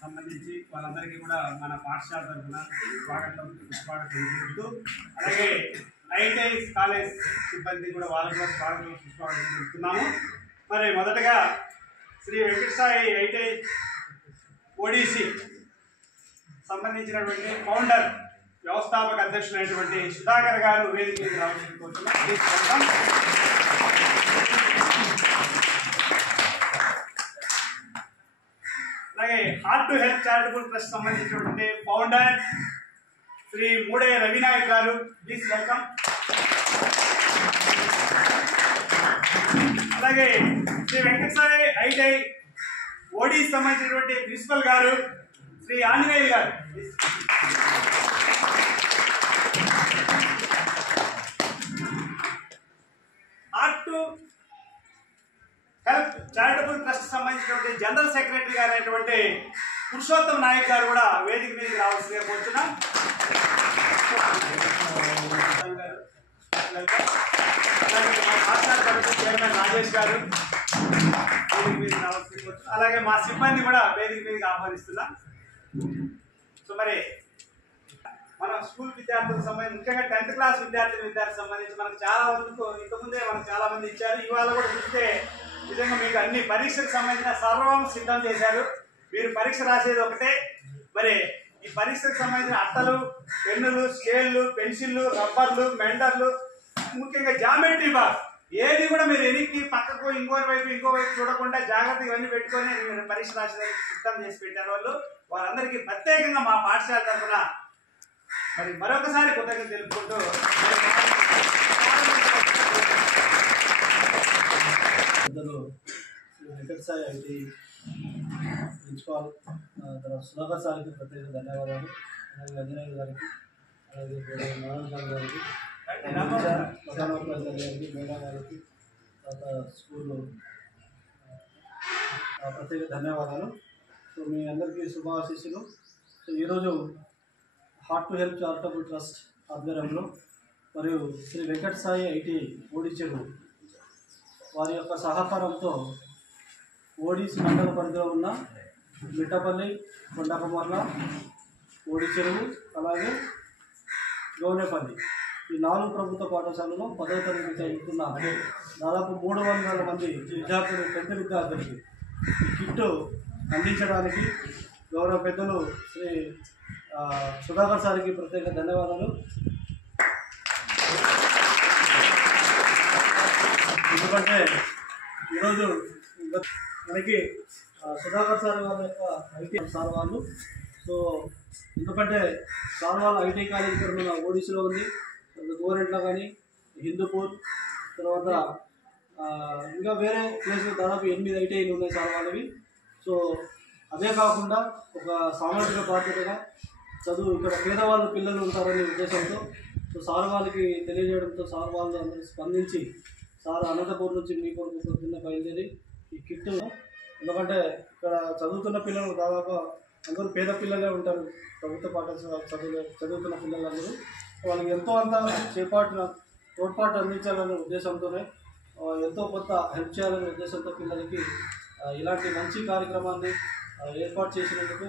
సంబంధించి వాళ్ళందరికీ కూడా మన పాఠశాల తరఫున స్వాగతం తెలుపుతూ, అలాగే ఐటీఐ కాలేజ్ సిబ్బంది కూడా వాళ్ళకు కూడా స్వాగతం సుస్వాగతం తెలుపుతున్నాము. మరి మొదటగా శ్రీ వెంకటసాయి ఐటీఐ ఓడిసి సంబంధించినటువంటి ఫౌండర్ వ్యవస్థాపక అధ్యక్షులైనటువంటి సుధాకర్ గారు వేదిక మీద రావాలని కోరుతున్నాం. అలాగే heart to health charitable trust సంబంధించినటువంటి ఫౌండర్ శ్రీ మూడే రవినాయక్ గారు, ప్లీజ్ వెల్కమ్. అలాగే శ్రీ వెంకటసాయి ఐటీఐ ఓడి సంబంధించినటువంటి ప్రిన్సిపల్ గారు శ్రీ ఆంజనేయులు గారు. Heart to health charitable trust సంబంధించినటువంటి జనరల్ సెక్రటరీ గారు అయినటువంటి పురుషోత్తం నాయక్ గారు కూడా వేదిక మీదకి రావాల్సిందిగా కోరుతున్నాం. చైర్మన్ రాజేష్ గారు వేదిక మీదకి రావాల్సిందిగా కోరుతున్నాం. అలాగే మా సిబ్బంది కూడా వేదిక మీదకి ఆహ్వానిస్తున్నాం. సో మరి మన స్కూల్ విద్యార్థులకు సంబంధించి, ముఖ్యంగా 10th క్లాస్ విద్యార్థులకు సంబంధించి మనకు చాలా వరకు ఇంతకుముందే మనకు చాలా మంది ఇచ్చారు. ఇవాళ కూడా చూస్తే నిజంగా మీకు అన్ని పరీక్షలకు సంబంధించిన సర్వం సిద్ధం చేశారు. మీరు పరీక్ష రాసేది ఒకటే. మరి ఈ పరీక్షకు సంబంధించిన అట్టలు, పెన్నులు, స్కేళ్ళు, పెన్సిళ్ళు, రబ్బర్లు, మెండర్లు, ముఖ్యంగా జామెట్రీ బాక్స్ ఏది కూడా మీరు ఎనికి పక్కకు ఇంకో వైపు చూడకుండా జాగ్రత్తగా ఇవన్నీ పెట్టుకొని మీరు పరీక్ష రాసేదానికి సిద్ధం చేసి పెట్టారు వాళ్ళు. వారందరికీ ప్రత్యేకంగా మా పాఠశాల తరఫున మరి మరొకసారి కృతజ్ఞతలు తెలుపుకుంటూ, వెంకటసాయి ఐటీ ప్రిన్సిపాల్ తర్వాత సుధాకర్ సార్కి ప్రత్యేక ధన్యవాదాలు. అలాగే అంజనేయులు గారికి, అలాగే నారాయణ గారికి, ప్రధానోపాధ్యాయులు గారికి, మేడా గారికి, తర్వాత స్కూల్ ప్రత్యేక ధన్యవాదాలు. సో మీ అందరికీ శుభాశీస్సులు. సో ఈరోజు heart to help charitable trust ఆధ్వర్యంలో మరియు శ్రీ వెంకటసాయి ఐటీ ఓడిచెరు వారి యొక్క సహకారంతో ఓడిసి మండల పరిధిలో ఉన్న మిట్టపల్లి, కొండకమర్ల, ఓడిచెరువు, అలాగే గౌనేపల్లి ఈ 4 ప్రభుత్వ పాఠశాలలో 10వ తరగతి చదువుతున్న దాదాపు 300 మంది విద్యార్థులు, 10th విద్యార్థులకి ఈ కిట్టు అందించడానికి గౌరవ పెద్దలు శ్రీ సుధాకర్ సార్కి ప్రత్యేక ధన్యవాదాలు. ఎందుకంటే ఈరోజు మనకి సుధాకర్ సార్ వాళ్ళ యొక్క ఐటీ సార్ వాళ్ళు, సో ఎందుకంటే సార్ వాళ్ళ ఐటీ కాలేజ్ మన ఓడిసిలో ఉంది, గోరెంట్లో కానీ, హిందూపూర్, తర్వాత ఇంకా వేరే ప్లేస్లో దాదాపు 8 ఐటీఐలు ఉన్నాయి సార్ వాళ్ళవి. సో అదే కాకుండా ఒక సామాజిక బాధ్యతగా చదువు ఇక్కడ పేదవాళ్ళు పిల్లలు ఉంటారనే ఉద్దేశంతో సో సార్ వాళ్ళకి తెలియజేయడంతో సార్ వాళ్ళు అందరూ స్పందించి సార్ అనంతపూర్ నుంచి మీ కొరకు పొద్దున్న బయలుదేరి ఈ కిట్టు, ఎందుకంటే ఇక్కడ చదువుతున్న పిల్లలు దాదాపు అందరూ పేద పిల్లలే ఉంటారు, ప్రభుత్వ పాఠశాల చదువుతున్న పిల్లలందరూ. వాళ్ళకి ఎంతో అంత తోడ్పాటు అందించాలనే ఉద్దేశంతోనే ఎంతో కొంత హెల్ప్ చేయాలనే ఉద్దేశంతో పిల్లలకి ఇలాంటి మంచి కార్యక్రమాన్ని ఏర్పాటు చేసినందుకు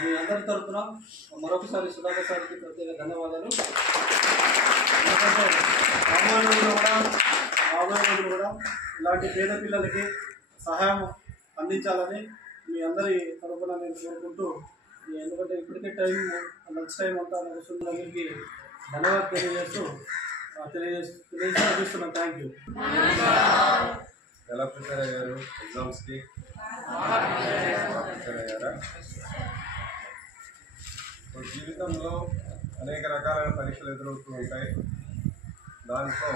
మీ అందరి తరఫున మరొకసారి సుధాకర్ సార్కి ప్రత్యేక ధన్యవాదాలు. ఎందుకంటే రాబోయే రోజులు కూడా ఇలాంటి పేద పిల్లలకి సహాయం అందించాలని మీ అందరి తరఫున నేను కోరుకుంటూ, ఎందుకంటే ఇప్పటికే లంచ్ టైం అంతా నడుస్తున్న దగ్గరికి ధన్యవాదాలు తెలియజేస్తున్నాను. Thank you. ఎలా ప్రిపేర్ అయ్యారు ఎగ్జామ్స్కి? ప్రిపేర్ అయ్యారా? జీవితంలో అనేక రకాలైన పరీక్షలు ఎదురవుతూ ఉంటాయి. దాంట్లో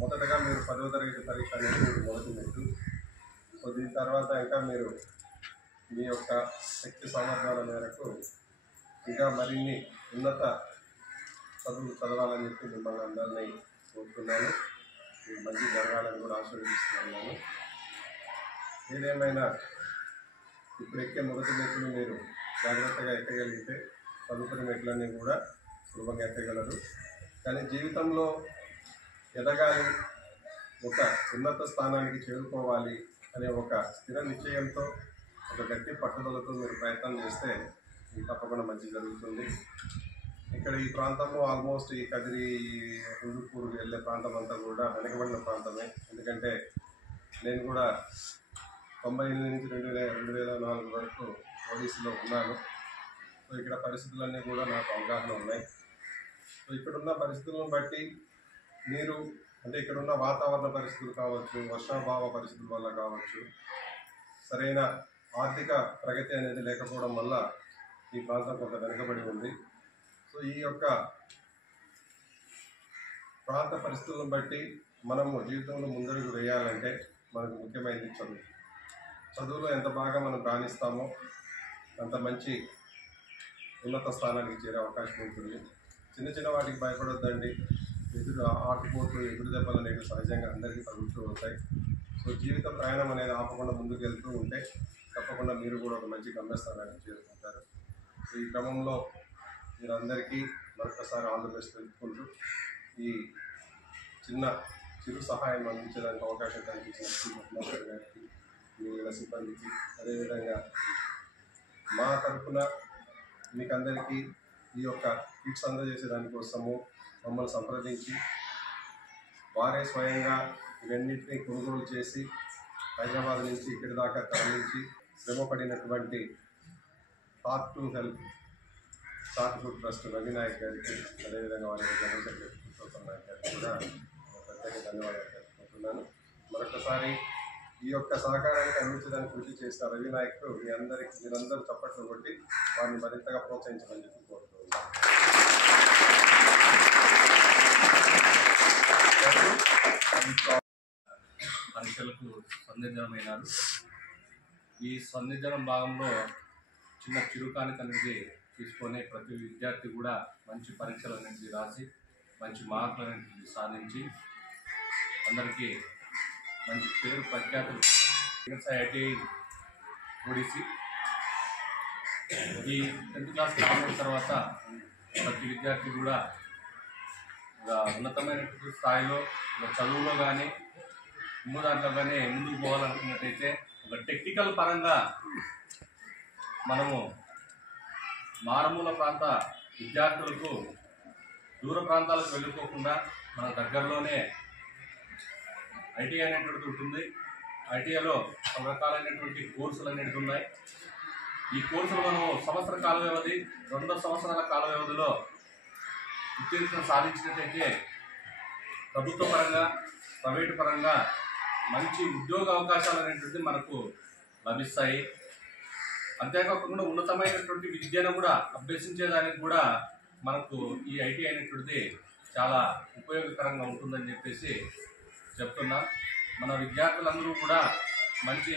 మొదటగా మీరు 10వ తరగతి పరీక్ష అనేది మీరు మొదటి మెట్టు. సో దీని తర్వాత ఇంకా మీరు మీ యొక్క శక్తి సామర్థ్యాల మేరకు ఇంకా మరిన్ని ఉన్నత చదువులు చదవాలని చెప్పి మిమ్మల్ని అందరినీ కోరుతున్నాను. మంచి జరగాలని కూడా ఆశీర్వదిస్తున్నాను. ఏదేమైనా ఇప్పుడు ఎక్కే మొదటి మెట్లు మీరు జాగ్రత్తగా ఎక్కగలిగితే తదుపరి మెట్లన్నీ కూడా సులభంగా ఎక్కగలరు. కానీ జీవితంలో ఎదగాలి, ఒక ఉన్నత స్థానానికి చేరుకోవాలి అనే ఒక స్థిర నిశ్చయంతో ఒక గట్టి పట్టుదలతో మీరు ప్రయత్నం చేస్తే తప్పకుండా మంచి జరుగుతుంది. ఇక్కడ ఈ ప్రాంతంలో ఆల్మోస్ట్ ఈ కదిరి హిందూపూర్ వెళ్ళే ప్రాంతం అంతా కూడా వెనకబడిన ప్రాంతమే. ఎందుకంటే నేను కూడా 98 నుంచి 2004 వరకు పోలీసులో ఉన్నాను. సో ఇక్కడ పరిస్థితులన్నీ కూడా నాకు అవగాహన ఉన్నాయి. సో ఇక్కడున్న పరిస్థితులను బట్టి మీరు అంటే ఇక్కడున్న వాతావరణ పరిస్థితులు కావచ్చు, వర్షాభావ పరిస్థితుల వల్ల కావచ్చు, సరైన ఆర్థిక ప్రగతి అనేది లేకపోవడం వల్ల ఈ ప్రాంతం కొంత వెనుకబడి ఉంది. సో ఈ యొక్క ప్రాంత పరిస్థితులను బట్టి మనము జీవితంలో ముందడుగు వేయాలంటే మనకు ముఖ్యమైనది చదువు. చదువులో ఎంత బాగా మనం రాణిస్తామో అంత మంచి ఉన్నత స్థానానికి చేరే అవకాశం ఉంటుంది. చిన్న చిన్న వాటికి భయపడొద్దండి. ఆటుపోట్లు ఎదురు దెబ్బలు అనేవి సహజంగా అందరికీ తగులుతూ ఉంటాయి. సో జీవిత ప్రయాణం అనేది ఆపకుండా ముందుకు వెళ్తూ ఉంటే తప్పకుండా మీరు కూడా ఒక మంచి గమ్యస్థానానికి చేరుకుంటారు. సో ఈ క్రమంలో మీరందరికీ మరొకసారి ఆల్ ది బెస్ట్ తెలుపుకుంటూ ఈ చిరు సహాయం అందించడానికి అవకాశం కల్పించిన గారికి, మీ సిబ్బందికి, అదేవిధంగా మా తరఫున మీకందరికీ ఈ యొక్క కిట్స్ అందజేసే దానికోసము మమ్మల్ని సంప్రదించి వారే స్వయంగా ఇవన్నింటినీ కొనుగోలు చేసి హైదరాబాద్ నుంచి ఇక్కడి దాకా తరలించి శ్రమపడినటువంటి థాట్ టు హెల్ప్ చార్ట్ఫుడ్ ట్రస్ట్ రవినాయక్ గారికి, అదేవిధంగా వారి జనరల్ సెక్రటరీ పురుషోత్తం నాయక్ గారికి కూడా ప్రత్యేక ధన్యవాదాలు తెలుపుకుంటున్నాను. మరొకసారి ఈ యొక్క సహకారానికి అందించడానికి కృషి చేసిన రవినాయక్ మీరందరూ చప్పట్లు కొట్టి వారిని మరింతగా ప్రోత్సహించమని చెప్పి కోరుతున్నాను. పరీక్షలకు సన్నిధమైనారు. ఈ సన్నిధనం భాగంలో చిన్న చిరుకానిక అనేది తీసుకొని ప్రతి విద్యార్థి కూడా మంచి పరీక్షలు అనేది రాసి మంచి మార్కులు అనేది సాధించి అందరికీ మంచి పేరు ప్రఖ్యాతులు ఐఐటి ఓడిసి ఈ 10th క్లాస్ అయిన తర్వాత ప్రతి విద్యార్థి కూడా ఉన్నతమైనటువంటి స్థాయిలో చదువులో కానీ దాంట్లో కానీ ముందుకు పోవాలనుకున్నట్టయితే ఒక టెక్నికల్ పరంగా మనము మారుమూల ప్రాంత విద్యార్థులకు దూర ప్రాంతాలకు వెళ్ళిపోకుండా మన దగ్గరలోనే ఐటీఐ అనేటువంటిది ఉంటుంది. ఐటీఐలో పలు రకాలైనటువంటి కోర్సులు అనేవి ఉన్నాయి. ఈ కోర్సులు మనం సంవత్సర కాల వ్యవధి 2 సంవత్సరాల కాల వ్యవధిలో ఉత్తీర్ణత సాధించినట్టయితే ప్రభుత్వ పరంగా ప్రైవేటు పరంగా మంచి ఉద్యోగ అవకాశాలు అనేటువంటిది మనకు లభిస్తాయి. అంతేకాకుండా ఉన్నతమైనటువంటి విద్యను కూడా అభ్యసించేదానికి కూడా మనకు ఈ ఐటీ అనేటువంటిది చాలా ఉపయోగకరంగా ఉంటుందని చెప్పేసి చెప్తున్నా. మన విద్యార్థులందరూ కూడా మంచి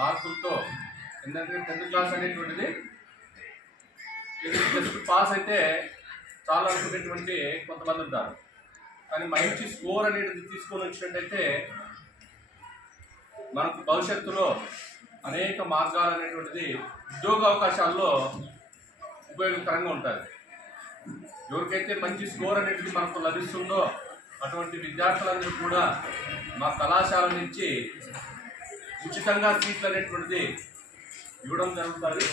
మార్కులతో ఎందుకంటే 10th క్లాస్ అనేటువంటిది జస్ట్ పాస్ అయితే చాలా అనుకునేటువంటి కొంతమంది ఉంటారు. కానీ మంచి స్కోర్ అనేది తీసుకొని వచ్చినట్టయితే మనకు భవిష్యత్తులో అనేక మార్గాలు అనేటువంటిది ఉద్యోగ అవకాశాల్లో ఉపయోగకరంగా ఉంటుంది. ఎవరికైతే మంచి స్కోర్ అనేది మనకు లభిస్తుందో అటువంటి విద్యార్థులందరూ కూడా మా కళాశాల నుంచి ఉచితంగా సీట్లు అనేటువంటిది ఇవ్వడం జరుగుతుంది.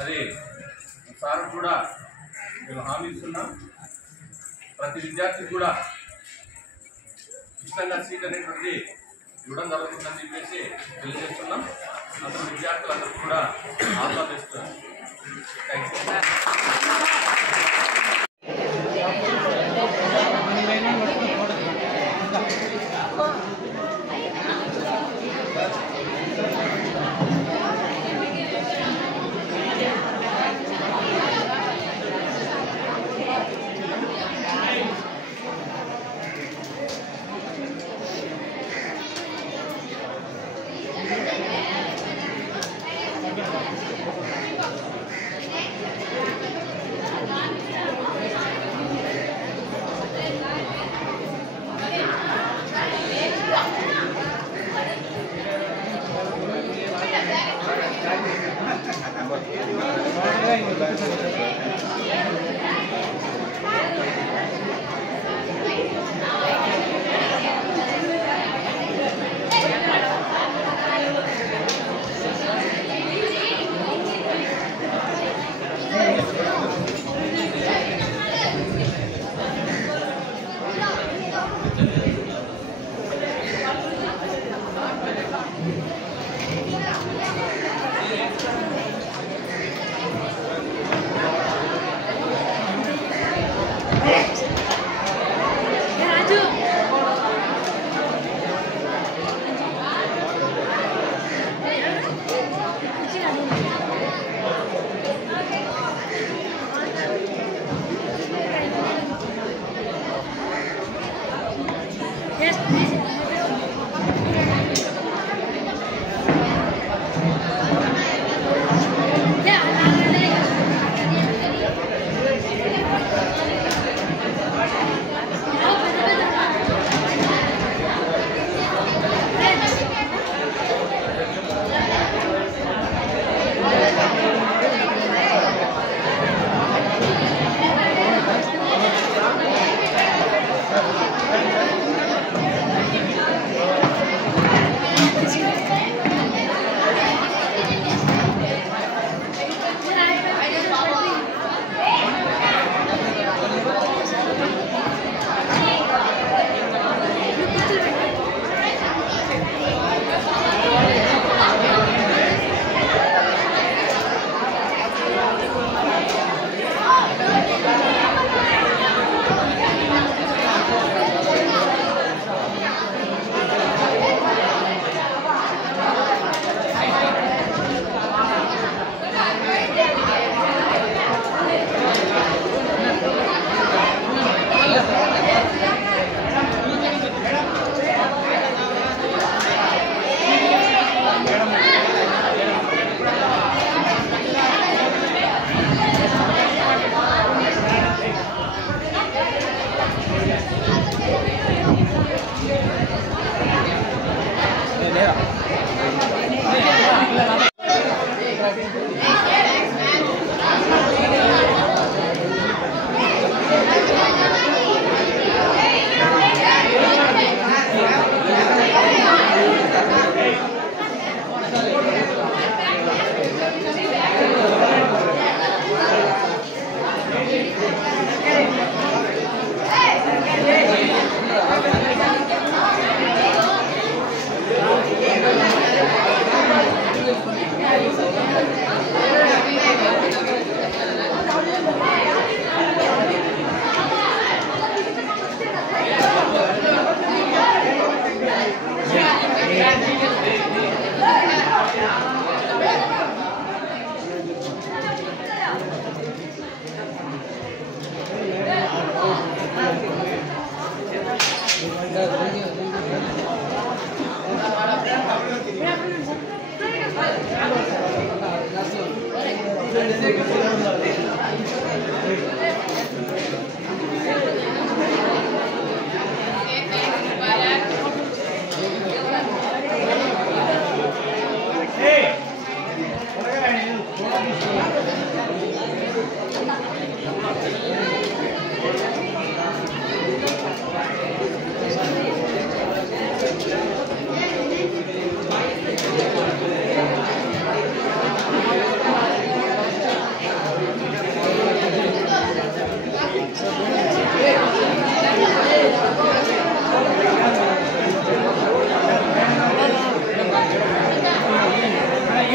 అది సార్ కూడా మేము హామీ ఇస్తున్నాం. ప్రతి విద్యార్థికి కూడా ఉచితంగా సీట్ అనేటువంటిది ఇవ్వడం జరుగుతుందని చెప్పేసి తెలియజేస్తున్నాం. అందరూ విద్యార్థులందరూ కూడా ఆహ్లాదిస్తున్నారు. Thank you.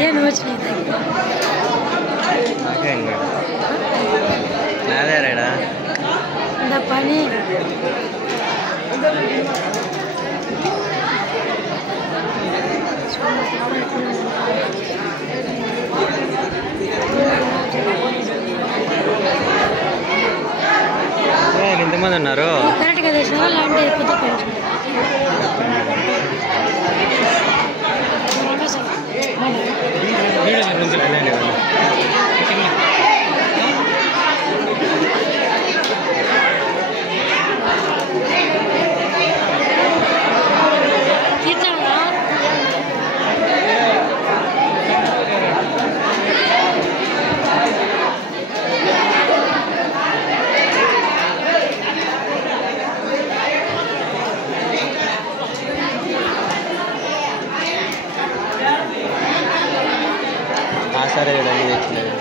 ಏನು ಯೋಚನೆ ಪನಿ ఎంతమంది ఉన్నారు? కరెక్ట్గా తెచ్చినా ల్యాండ్ అయిపోతే కొంచెం సరే అన్నీ తెచ్చినవి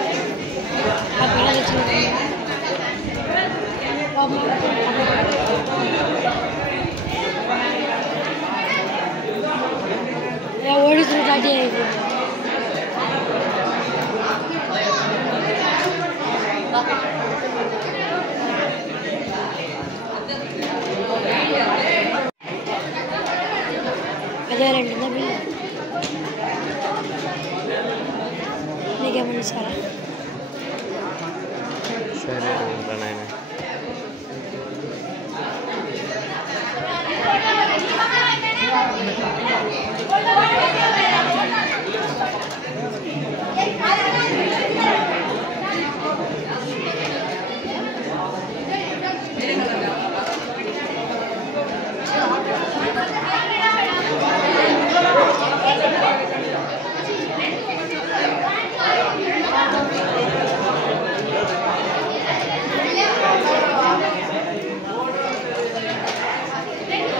ఓడి పోలీసులు ఇట్లాంటి అదే రెండుందా బిల్లు నీకేమన్నా సారా సరే నాయన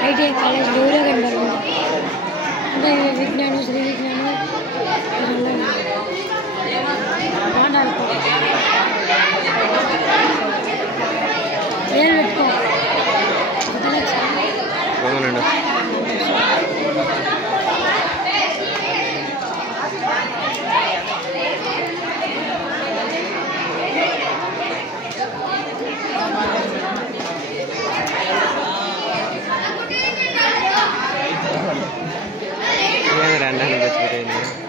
ఐటీఐ కాలేజ్ ఊరే కనబడుతుంది అంటే విజ్ఞానం శ్రీ విజ్ఞానం పేరు పెట్టుకో అవునండి రెండాన్ని బతికిపోయింది